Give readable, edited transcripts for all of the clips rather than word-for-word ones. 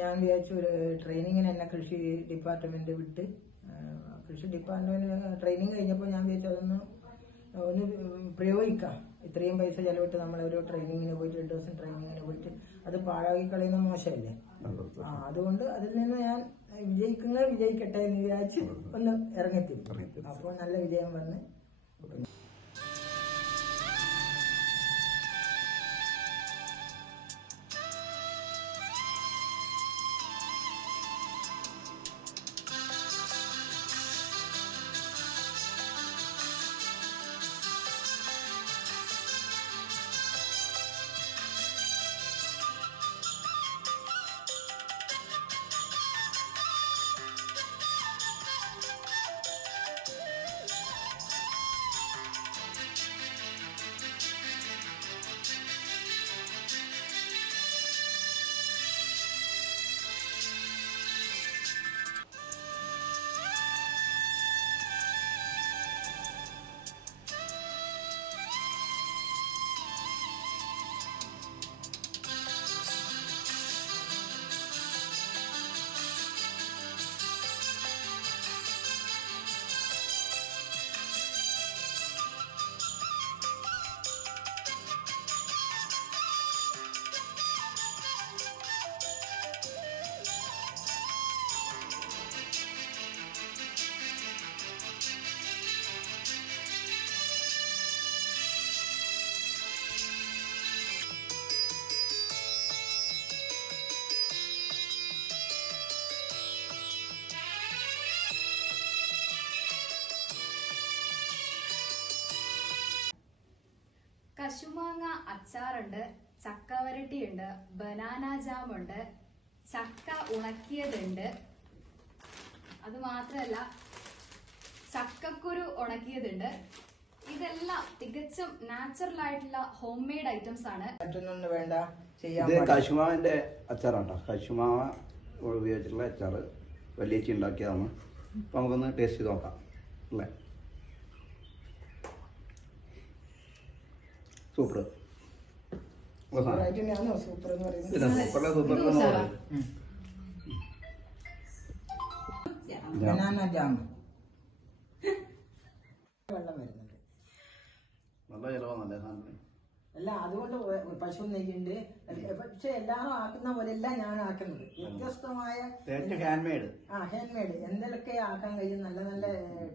ഞാൻ വിചാരിച്ചു ഒരു ട്രെയിനിങ്ങിന് എന്നെ കൃഷി ഡിപ്പാർട്ട്മെന്റ് വിട്ട് കൃഷി ഡിപ്പാർട്ട്മെന്റ് ട്രെയിനിങ് കഴിഞ്ഞപ്പോൾ ഞാൻ വിചാരിച്ചു ഒന്ന് പ്രയോഗിക്കാം. ഇത്രയും പൈസ ചെലവിട്ട് നമ്മൾ ഒരു ട്രെയിനിങ്ങിന് പോയിട്ട് 2 ദിവസം ട്രെയിനിങ്ങിന് പോയിട്ട് അത് പാഴാക്കി കളയുന്ന മോശമല്ലേ. അതുകൊണ്ട് അതിൽ നിന്ന് ഞാൻ വിജയിക്കട്ടെ എന്ന് വിചാരിച്ച് ഒന്ന് ഇറങ്ങിത്തിരി. അപ്പോൾ നല്ല വിജയം വന്ന്. കശുമാങ്ങ അച്ചാറുണ്ട്, ചക്കവരട്ടിയുണ്ട്, ബനാന ജാമുണ്ട്, ചക്ക ഉണക്കിയതുണ്ട്. അത് മാത്രമല്ല ചക്കക്കുരു ഉണക്കിയതുണ്ട്. ഇതെല്ലാം തികച്ചും നാച്ചുറൽ ആയിട്ടുള്ള ഹോം മെയ്ഡ് ഐറ്റംസ് ആണ്. വേണ്ട ഇത് കശുമാവിന്റെ അച്ചാറാട്ടോ. കശുമാവ ഉപയോഗിച്ചിട്ടുള്ള അച്ചാറ് വലിയേച്ചി ഉണ്ടാക്കിയതാണ്. അപ്പൊ നമുക്കൊന്ന് ടേസ്റ്റ് ചെയ്ത് നോക്കാം അല്ലേ. സൂപ്പർ ബനാന ജാം വെള്ളം വരുന്നുണ്ട്. നല്ല ചിലവാണല്ലേ സാധനം. അല്ല അതുകൊണ്ട് പശു നെയ്യുണ്ട്. പക്ഷെ എല്ലാവരും ആക്കുന്ന പോലെയല്ല ഞാൻ ആക്കുന്നത്. വ്യത്യസ്തമായ ഹാൻഡ് മെയ്ഡ് എന്തൊക്കെ ആക്കാൻ കഴിയും നല്ല നല്ല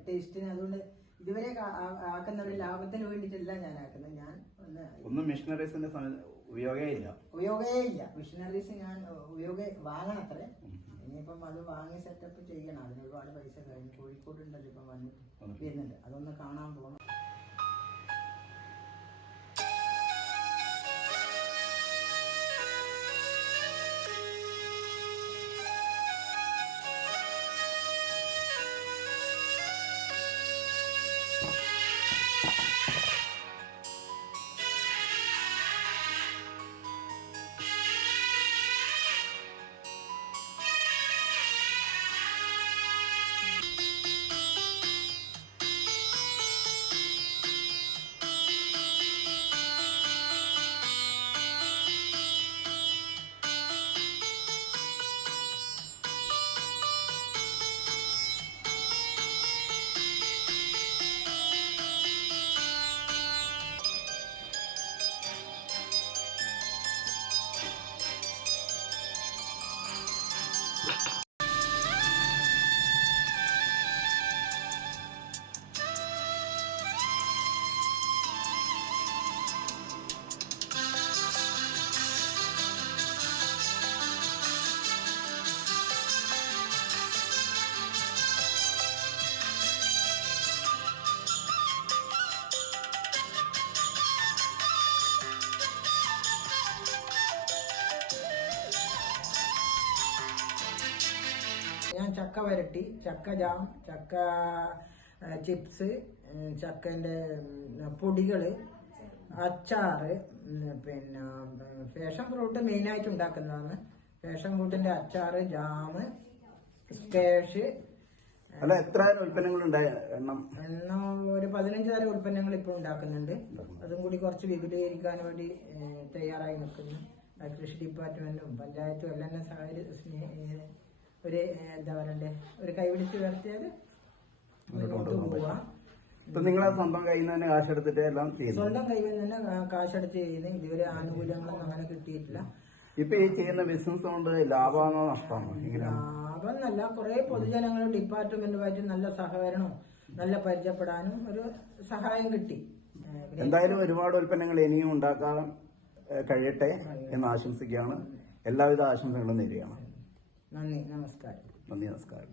ടേസ്റ്റിന്. അതുകൊണ്ട് ഇതുവരെ ആക്കുന്നവര് ലാഭത്തിന് വേണ്ടിയിട്ടല്ല ഞാൻ ആക്കുന്നത്. ഞാൻ ഒന്നും മിഷനറീസിന്റെ ഉപയോഗേ ഇല്ല. മിഷനറീസ് ഞാൻ വാങ്ങണത്രേ. ഇനിയിപ്പം അത് വാങ്ങി സെറ്റപ്പ് ചെയ്യണം. അതിന് ഒരുപാട് പൈസ കഴിഞ്ഞു. കോഴിക്കോട് ഉണ്ടല്ലോ ഇപ്പം വരുന്നുണ്ട്. അതൊന്ന് കാണാൻ പോകണം. ഞാൻ ചക്ക വരട്ടി, ചക്ക ജാം, ചക്ക ചിപ്സ്, ചക്കൻ്റെ പൊടികള്, അച്ചാറ്, പിന്നെ ഫാഷൻ ഫ്രൂട്ട് മെയിനായിട്ട് ഉണ്ടാക്കുന്നതാണ്. ഫാഷൻ ഫ്രൂട്ടിന്റെ അച്ചാറ്, ജാമ്, സ്കേഷ്. അല്ല, എത്ര ഉൽപ്പന്നങ്ങളുണ്ടായ എണ്ണം ഒരു 15 തരം ഉൽപ്പന്നങ്ങൾ ഇപ്പോൾ ഉണ്ടാക്കുന്നുണ്ട്. അതും കൂടി കുറച്ച് വിപുലീകരിക്കാൻ വേണ്ടി തയ്യാറായി നിൽക്കുന്നു. കൃഷി ഡിപ്പാർട്ട്മെന്റും പഞ്ചായത്തും എല്ലാം ഒരു എന്താ പറയണ്ടേ, ഒരു കൈപിടിച്ച് ഉയർത്തിയാൽ മുന്നോട്ട് പോവാം. ഇപ്പൊ നിങ്ങളെ സ്വന്തം കയ്യിൽ നിന്ന് തന്നെ കാശെടുത്തിട്ട് എല്ലാം ചെയ്യുന്നു? സ്വന്തം കയ്യിൽ നിന്ന് തന്നെ കാശെടുത്ത് ചെയ്യുന്നത്. ഇതുവരെ ആനുകൂല്യങ്ങളൊന്നും അങ്ങനെ കിട്ടിയിട്ടില്ല. ഇപ്പൊ ഈ ചെയ്യുന്ന ബിസിനസ് കൊണ്ട് ലാഭമാണോ നഷ്ടമാണോ? ലാഭം എന്നല്ല, കുറെ പൊതുജനങ്ങളും ഡിപ്പാർട്ട്മെന്റുമായിട്ട് നല്ല സഹകരണവും നല്ല പരിചയപ്പെടാനും ഒരു സഹായം കിട്ടി. എന്തായാലും ഒരുപാട് ഉൽപ്പന്നങ്ങൾ ഇനിയും ഉണ്ടാക്കാൻ കഴിയട്ടെ എന്ന് ആശംസിക്കുകയാണ്. എല്ലാവിധ ആശംസകളും നേരുകയാണ്. നന്ദി, നമസ്കാരം. നന്ദി, നമസ്കാരം.